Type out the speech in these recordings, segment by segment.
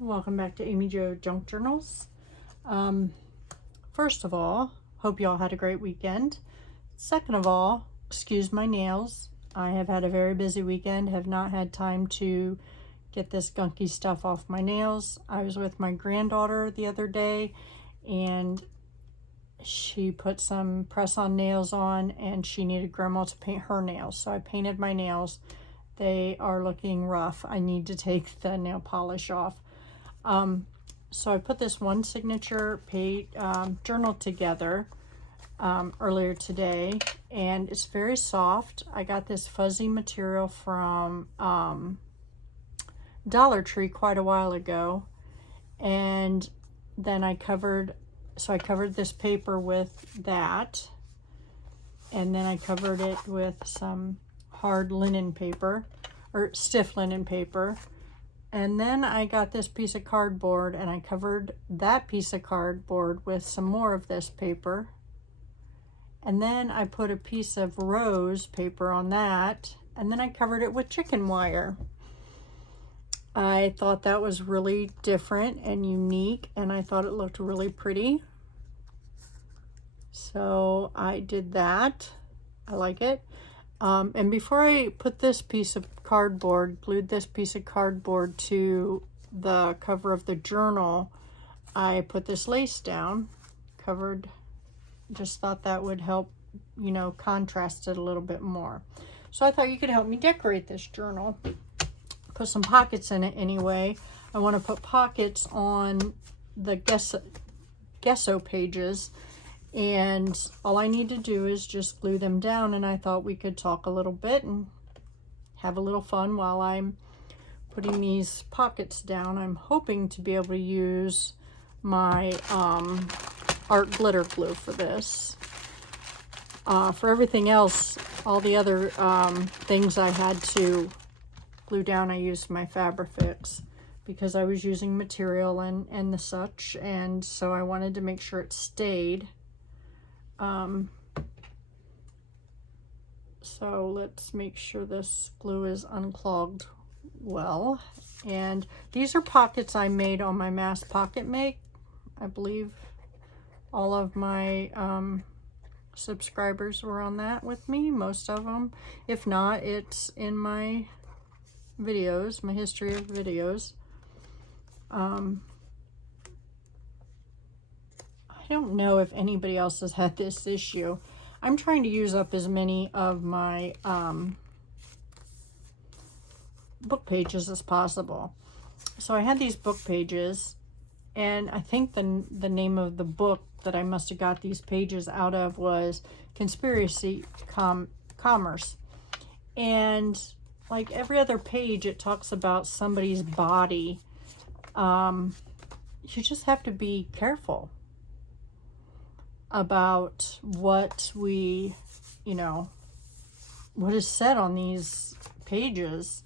Welcome back to Amy Jo Junk Journals. First of all, hope you all had a great weekend. Second of all, excuse my nails. I have had a very busy weekend, have not had time to get this gunky stuff off my nails. I was with my granddaughter the other day and she put some press-on nails on and she needed grandma to paint her nails. So I painted my nails. They are looking rough. I need to take the nail polish off. So I put this one signature page journal together earlier today, and it's very soft. I got this fuzzy material from Dollar Tree quite a while ago, and then I covered this paper with that, and then I covered it with some hard linen paper or stiff linen paper. And then I got this piece of cardboard and I covered that piece of cardboard with some more of this paper. And then I put a piece of rose paper on that. And then I covered it with chicken wire. I thought that was really different and unique, and I thought it looked really pretty. So I did that. I like it. And before I put this piece of cardboard, glued this piece of cardboard to the cover of the journal, I put this lace down, covered, just thought that would help, you know, contrast it a little bit more. So I thought you could help me decorate this journal. Put some pockets in it anyway. I want to put pockets on the gesso pages. And all I need to do is just glue them down, and I thought we could talk a little bit and have a little fun while I'm putting these pockets down. I'm hoping to be able to use my art glitter glue for this. For everything else, all the other things I had to glue down, I used my Fabrifix because I was using material and the such, and so I wanted to make sure it stayed. So let's make sure this glue is unclogged well. And these are pockets I made on my Mass Pocket Make. I believe all of my subscribers were on that with me, most of them. If not, it's in my videos, my history of videos. I don't know if anybody else has had this issue. I'm trying to use up as many of my book pages as possible. So I had these book pages, and I think the name of the book that I must have got these pages out of was Conspiracy Commerce. And like every other page, it talks about somebody's body. You just have to be careful about what we, you know, what is said on these pages.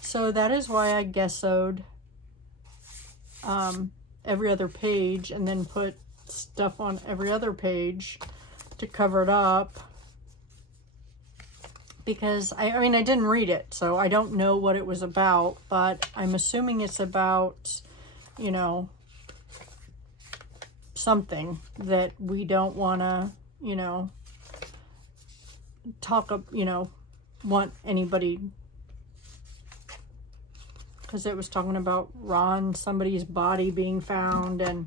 So that is why I gessoed every other page and then put stuff on every other page to cover it up. Because, I mean, I didn't read it, so I don't know what it was about, but I'm assuming it's about, you know, something that we don't want to, you know, want anybody, because it was talking about somebody's body being found, and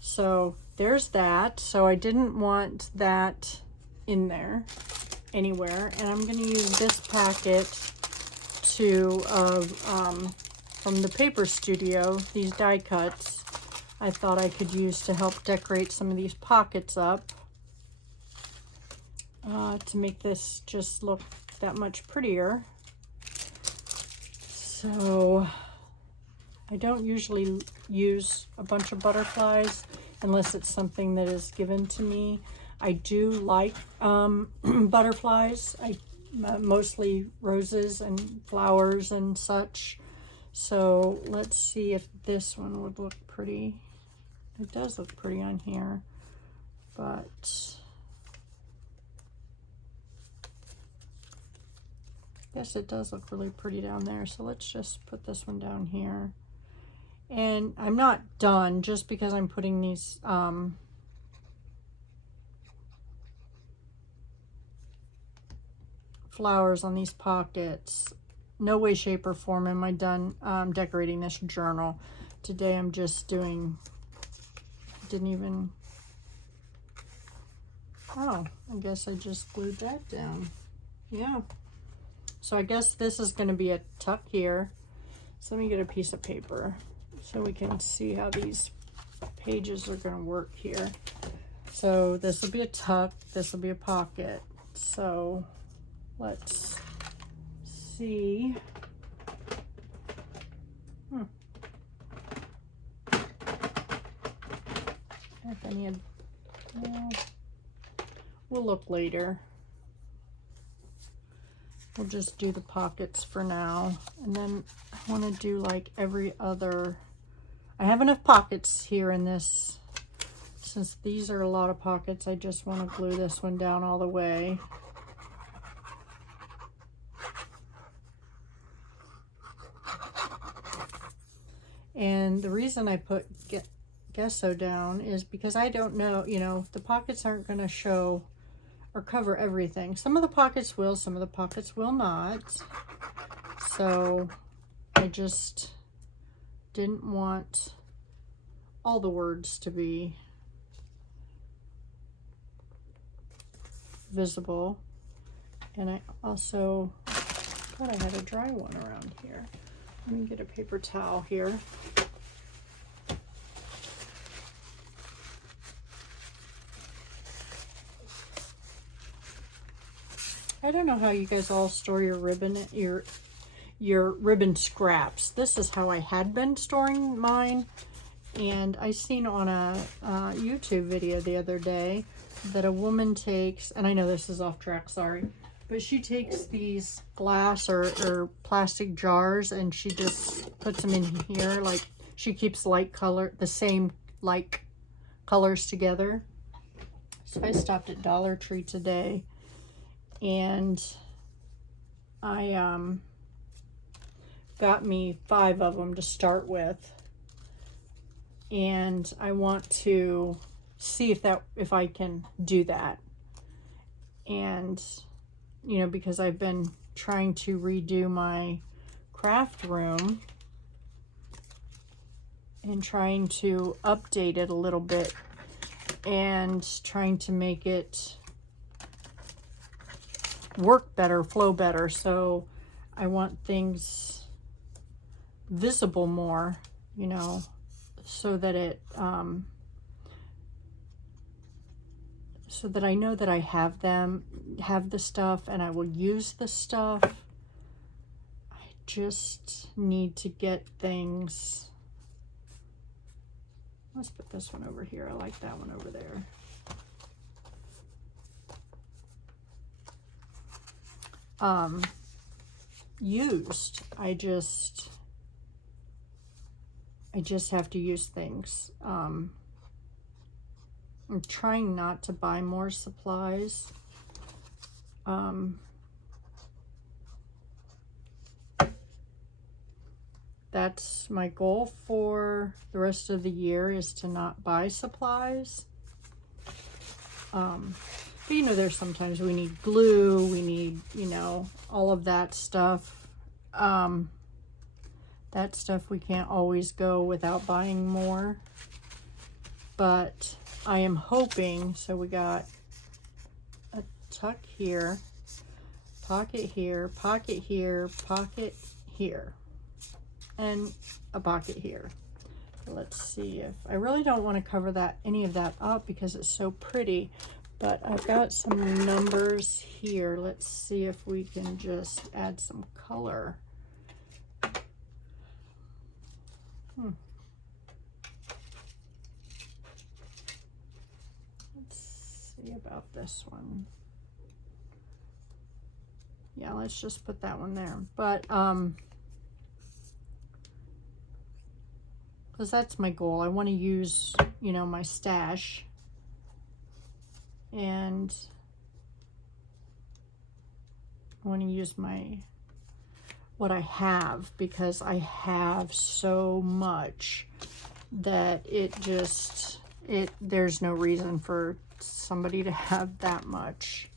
so there's that. So I didn't want that in there anywhere, and I'm going to use this packet from the Paper Studio, these die cuts. I thought I could use to help decorate some of these pockets up to make this just look that much prettier. So I don't usually use a bunch of butterflies unless it's something that is given to me. I do like butterflies. Mostly roses and flowers and such. So let's see if this one would look pretty. It does look pretty on here, but I guess it does look really pretty down there. So let's just put this one down here. And I'm not done just because I'm putting these flowers on these pockets. No way, shape, or form am I done decorating this journal. Today I'm just doing, didn't even, oh, I guess I just glued that down. Yeah. So I guess this is going to be a tuck here. So let me get a piece of paper so we can see how these pages are going to work here. So this will be a tuck, this will be a pocket. So let's see. If any of, well, we'll look later. We'll just do the pockets for now. And then I want to do like every other, I have enough pockets here in this. Since these are a lot of pockets, I just want to glue this one down all the way. And the reason I put gesso down is because I don't know, you know, the pockets aren't going to show or cover everything. Some of the pockets will, some of the pockets will not. So I just didn't want all the words to be visible. And I also thought I had a dry one around here. Let me get a paper towel here. I don't know how you guys all store your ribbon, your ribbon scraps. This is how I had been storing mine. And I seen on a YouTube video the other day that a woman takes, and I know this is off track, sorry, but she takes these glass or plastic jars and she just puts them in here. Like she keeps light color, the same like colors together. So I stopped at Dollar Tree today and I got me 5 of them to start with. And I want to see if I can do that. And you know, because I've been trying to redo my craft room and trying to update it a little bit and trying to make it work better, flow better. So I want things visible more, you know, so that it so that I know that I have the stuff and I will use the stuff. I just need to get things. Let's put this one over here. I like that one over there. Used. I just have to use things. I'm trying not to buy more supplies. That's my goal for the rest of the year, is to not buy supplies. But you know, there's sometimes we need glue, we need, you know, all of that stuff. That stuff we can't always go without buying more. But I am hoping, so we got a tuck here, pocket here, pocket here, pocket here, and a pocket here. Let's see if, I really don't want to cover any of that up because it's so pretty, but I've got some numbers here. Let's see if we can just add some color. Let's see about this one. Yeah, let's just put that one there. But because that's my goal. I want to use, you know, my stash. And I want to use my, what I have, because I have so much that there's no reason for somebody to have that much.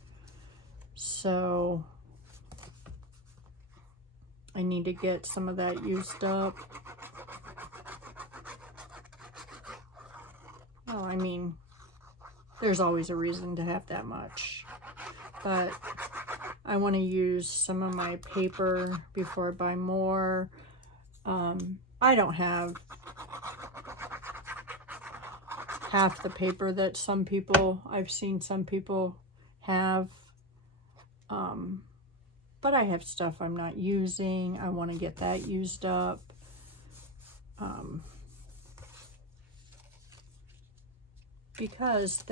So I need to get some of that used up. Well, I mean, there's always a reason to have that much, but I want to use some of my paper before I buy more. I don't have half the paper that I've seen some people have. But I have stuff I'm not using. I want to get that used up. Because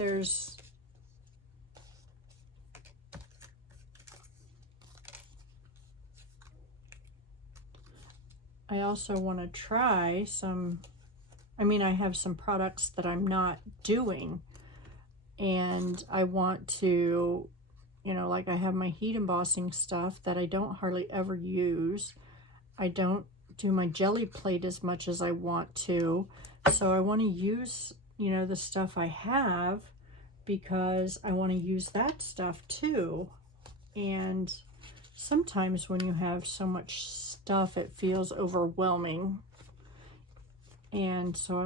I also want to try some, I have some products that I'm not doing, and I want to, like I have my heat embossing stuff that I don't hardly ever use. I don't do my jelly plate as much as I want to. So I want to use, the stuff I have, because I want to use that stuff too. And sometimes when you have so much stuff, it feels overwhelming. And so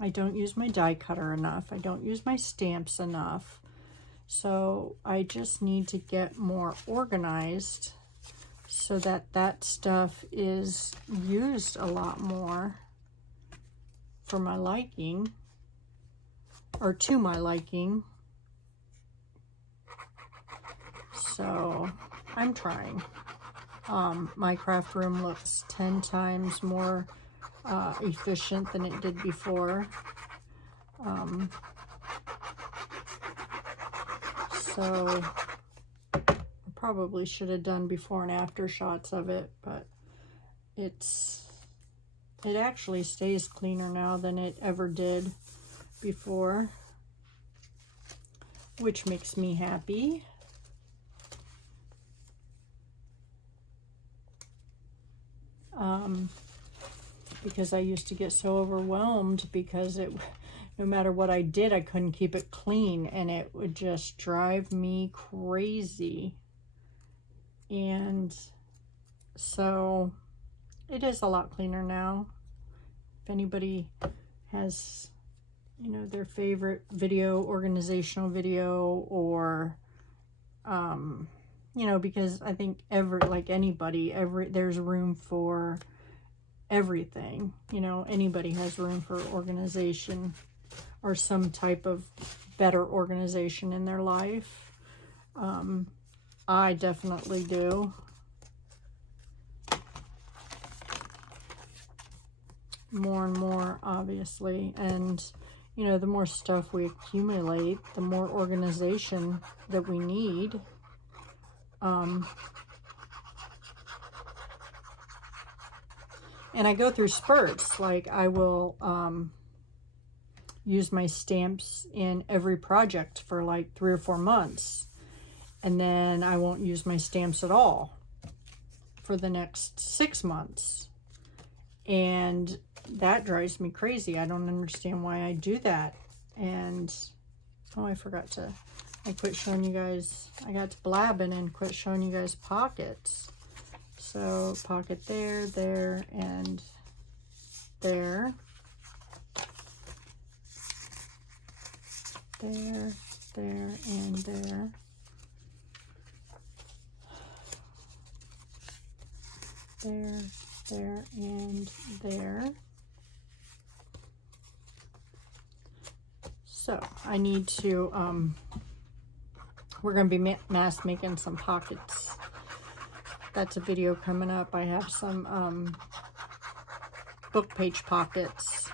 I don't use my die cutter enough. I don't use my stamps enough. So I just need to get more organized so that that stuff is used a lot more for my liking, or to my liking. So I'm trying. My craft room looks 10 times more efficient than it did before. So I probably should have done before and after shots of it, but it actually stays cleaner now than it ever did before, which makes me happy. Because I used to get so overwhelmed because no matter what I did, I couldn't keep it clean, and it would just drive me crazy. And so it is a lot cleaner now. If anybody has, their favorite organizational video, or, because I think there's room for everything. Anybody has room for organization, or some type of better organization in their life. I definitely do. More and more, obviously. And, the more stuff we accumulate, the more organization that we need. And I go through spurts. Like, I will use my stamps in every project for like 3 or 4 months. And then I won't use my stamps at all for the next 6 months. And that drives me crazy. I don't understand why I do that. And, I quit showing you guys, I got to blabbing and quit showing you guys pockets. So pocket there, there, and there. There, there, and there. There, there, and there. So I need to, we're going to be mass making some pockets. That's a video coming up. I have some book page pockets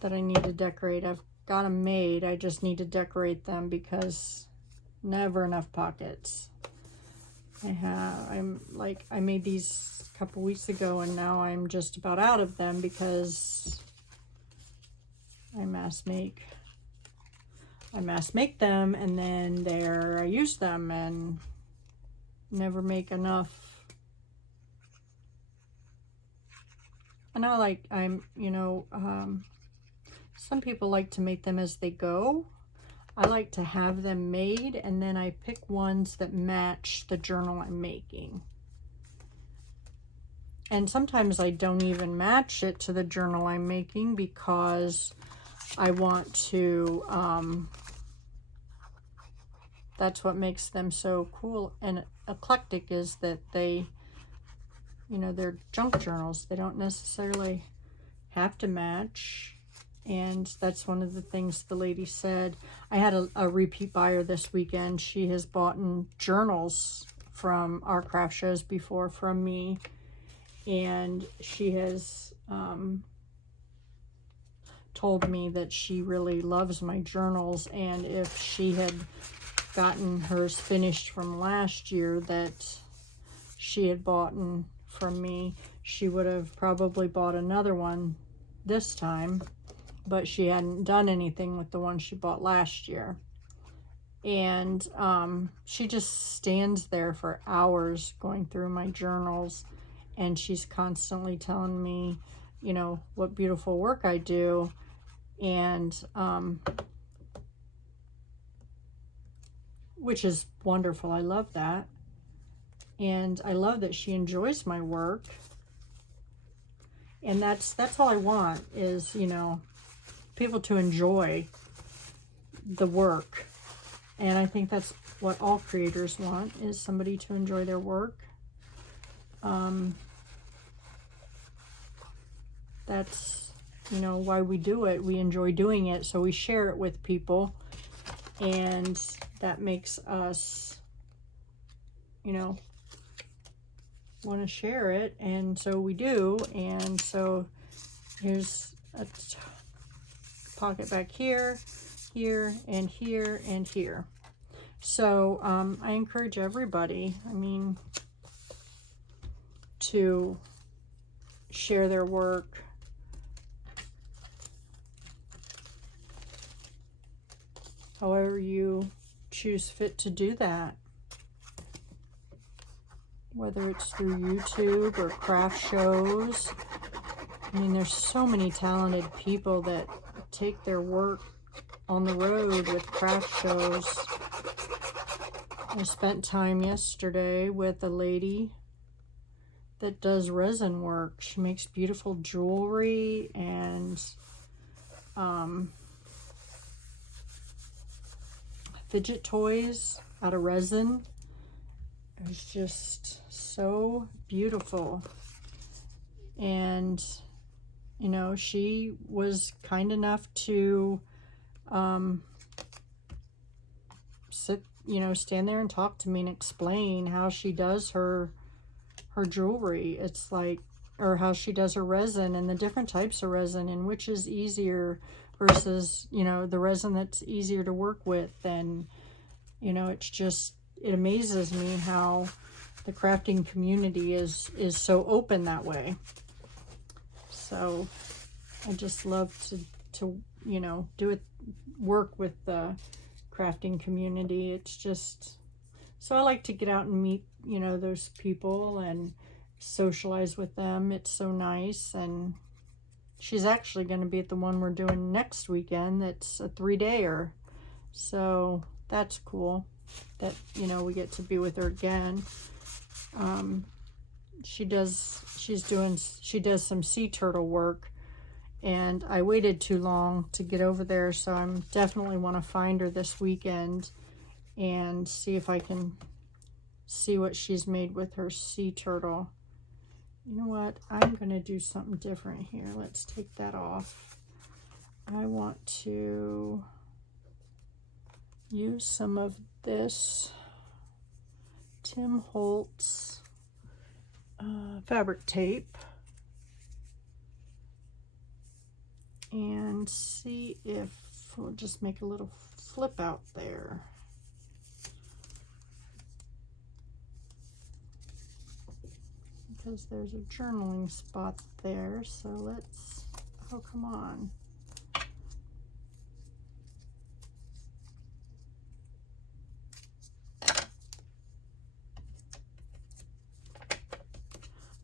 that I need to decorate. I've got them made. I just need to decorate them because never enough pockets. I made these a couple weeks ago, and now I'm just about out of them because I mass make them, and then I use them and never make enough And some people like to make them as they go. I like to have them made, and then I pick ones that match the journal I'm making. And sometimes I don't even match it to the journal I'm making because I want to, that's what makes them so cool and eclectic, is that they're junk journals. They don't necessarily have to match. And that's one of the things the lady said. I had a repeat buyer this weekend. She has bought journals from our craft shows before from me. And she has told me that she really loves my journals. And if she had gotten hers finished from last year that she had bought from me, she would have probably bought another one this time. But she hadn't done anything with the one she bought last year. And she just stands there for hours going through my journals, and she's constantly telling me, what beautiful work I do. And which is wonderful. I love that. And I love that she enjoys my work. And that's all I want is, people to enjoy the work. And I think that's what all creators want, is somebody to enjoy their work. That's, why we do it. We enjoy doing it, so we share it with people. And that makes us, want to share it. And so we do. And so here's a pocket back here, here, and here, and here. So I encourage everybody, to share their work. However you choose fit to do that. Whether it's through YouTube or craft shows. There's so many talented people that take their work on the road with craft shows. I spent time yesterday with a lady that does resin work. She makes beautiful jewelry and fidget toys out of resin. It was just so beautiful. And she was kind enough to stand there and talk to me and explain how she does her jewelry. It's like, or how she does her resin and the different types of resin and which is easier versus, the resin that's easier to work with. And, it amazes me how the crafting community is so open that way. So I just love to work with the crafting community. It's just, so I like to get out and meet, those people and socialize with them. It's so nice. And she's actually going to be at the one we're doing next weekend. That's a 3-dayer. So that's cool that, we get to be with her again. She does some sea turtle work, and I waited too long to get over there, so I'm definitely want to find her this weekend and see if I can see what she's made with her sea turtle. You know what? I'm going to do something different here. Let's take that off. I want to use some of this Tim Holtz fabric tape and see if we'll just make a little flip out there. Because there's a journaling spot there, so let's, oh, come on.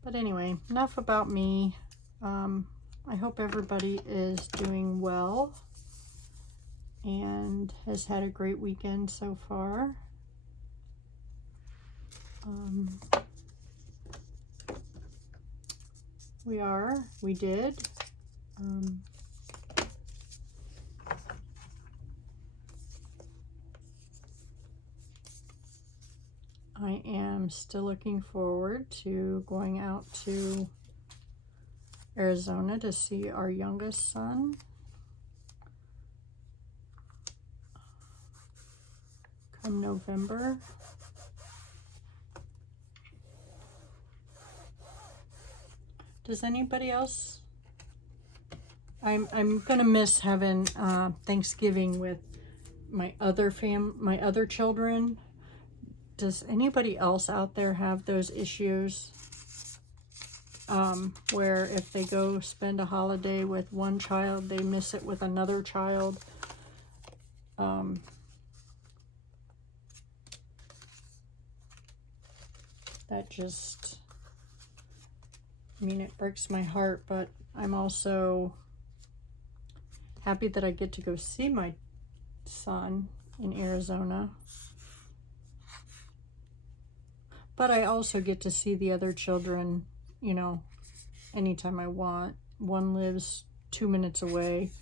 But anyway, enough about me. I hope everybody is doing well and has had a great weekend so far. We did. I am still looking forward to going out to Arizona to see our youngest son. Come November. Does anybody else? I'm gonna miss having Thanksgiving with my other children. Does anybody else out there have those issues? Where if they go spend a holiday with one child, they miss it with another child. That just, I mean, it breaks my heart, but I'm also happy that I get to go see my son in Arizona. But I also get to see the other children, you know, anytime I want. One lives 2 minutes away,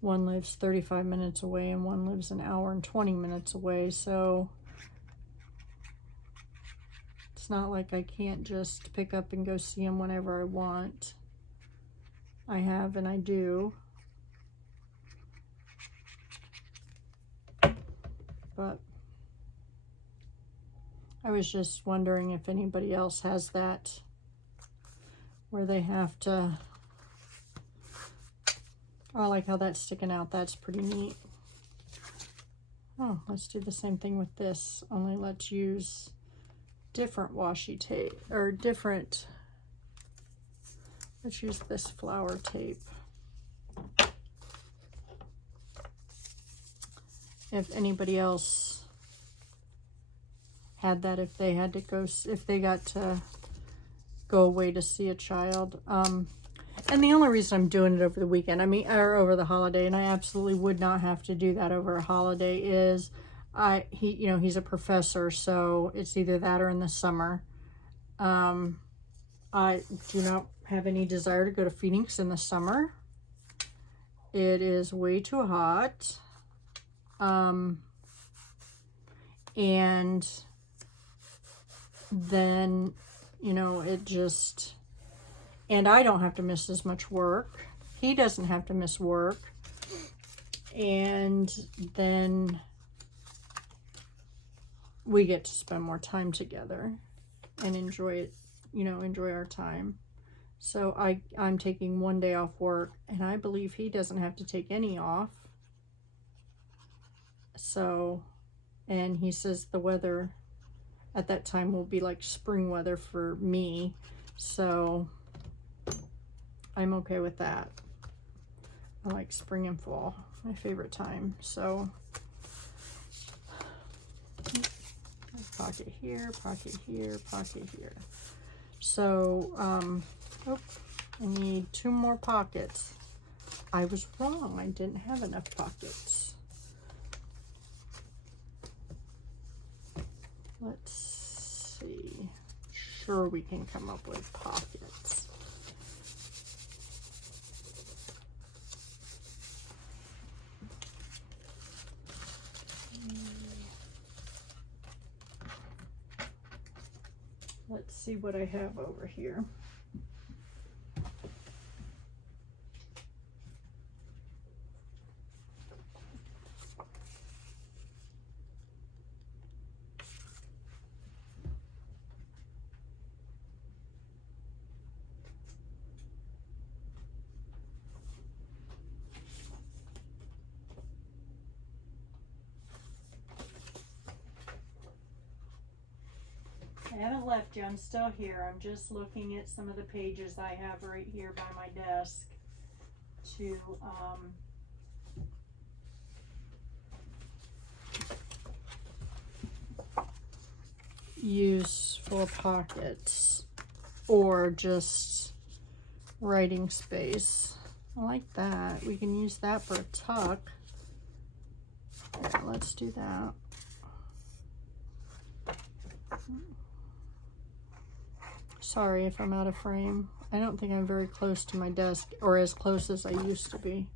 one lives 35 minutes away, and one lives an hour and 20 minutes away. So it's not like I can't just pick up and go see them whenever I want. I have and I do. But I was just wondering if anybody else has that, where they have to, oh, I like how that's sticking out. That's pretty neat. Oh, let's do the same thing with this, only let's use different washi tape, or different, let's use this flower tape. If anybody else had that, if they had to go, if they got to go away to see a child. And the only reason I'm doing it over the weekend, I mean, or over the holiday, and I absolutely would not have to do that over a holiday, is he's a professor, so it's either that or in the summer. I do not have any desire to go to Phoenix in the summer. It is way too hot. And then, you know, it just, and I don't have to miss as much work. He doesn't have to miss work. And then we get to spend more time together and enjoy it, you know, enjoy our time. So I'm taking 1 day off work, and I believe he doesn't have to take any off. So, and he says the weather at that time will be like spring weather for me. So I'm okay with that. I like spring and fall, my favorite time. So pocket here, pocket here, pocket here. So, oh, I need 2 more pockets. I was wrong. I didn't have enough pockets. Let's see. Sure, we can come up with pockets. Let's see what I have over here. I haven't left you. I'm still here. I'm just looking at some of the pages I have right here by my desk to use for pockets, or just writing space. I like that. We can use that for a tuck. Yeah, let's do that. Sorry if I'm out of frame. I don't think I'm very close to my desk, or as close as I used to be.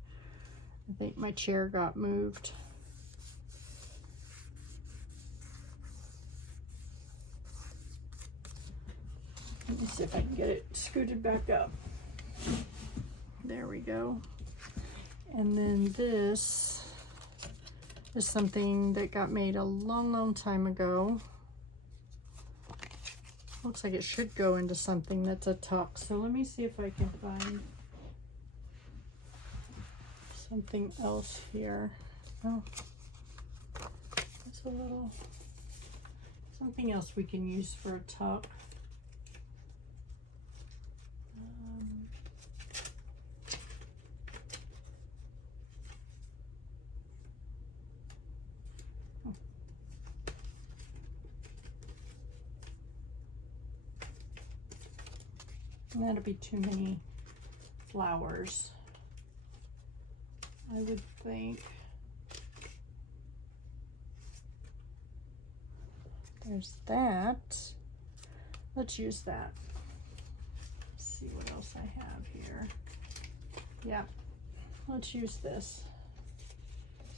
I think my chair got moved. Let me see if I can get it scooted back up. There we go. And then this is something that got made a long time ago. Looks like it should go into something that's a tuck. So let me see if I can find something else here. Oh, it's a little, something else we can use for a tuck. That'll be too many flowers, I would think. There's that. Let's use that. Let's see what else I have here. Yeah, let's use this.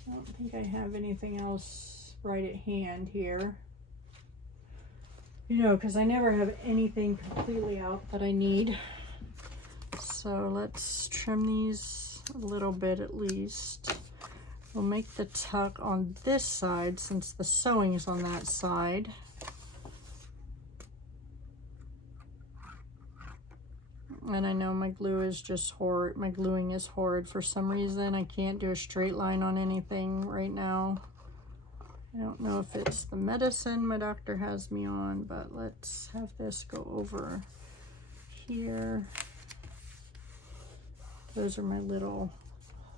I don't think I have anything else right at hand here. You know, because I never have anything completely out that I need. So let's trim these a little bit at least. We'll make the tuck on this side since the sewing is on that side. And I know my glue is just horrid. My gluing is horrid for some reason. I can't do a straight line on anything right now. I don't know if it's the medicine my doctor has me on, but let's have this go over here. Those are my little,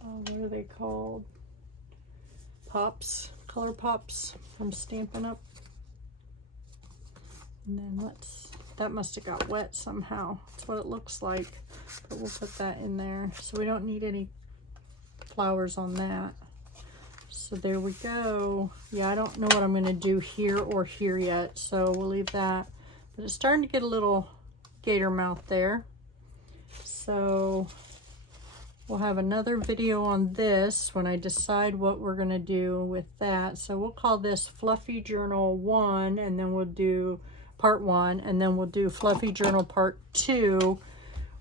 what are they called? Pops, color pops from Stampin' Up. And then that must have got wet somehow. That's what it looks like, but we'll put that in there. So we don't need any flowers on that. So there we go. Yeah, I don't know what I'm going to do here or here yet, so we'll leave that. But it's starting to get a little gator mouth there. So we'll have another video on this when I decide what we're going to do with that. So we'll call this Fluffy Journal 1, and then we'll do part 1, and then we'll do Fluffy Journal part 2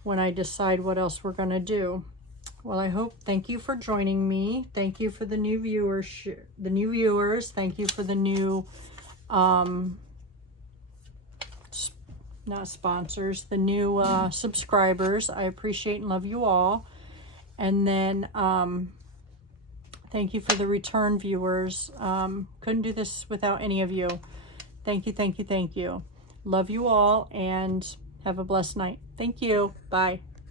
when I decide what else we're going to do. Well, thank you for joining me. Thank you for the new viewers. Thank you for the new, not sponsors, the new subscribers. I appreciate and love you all. And then thank you for the return viewers. Couldn't do this without any of you. Thank you, thank you, thank you. Love you all and have a blessed night. Thank you. Bye.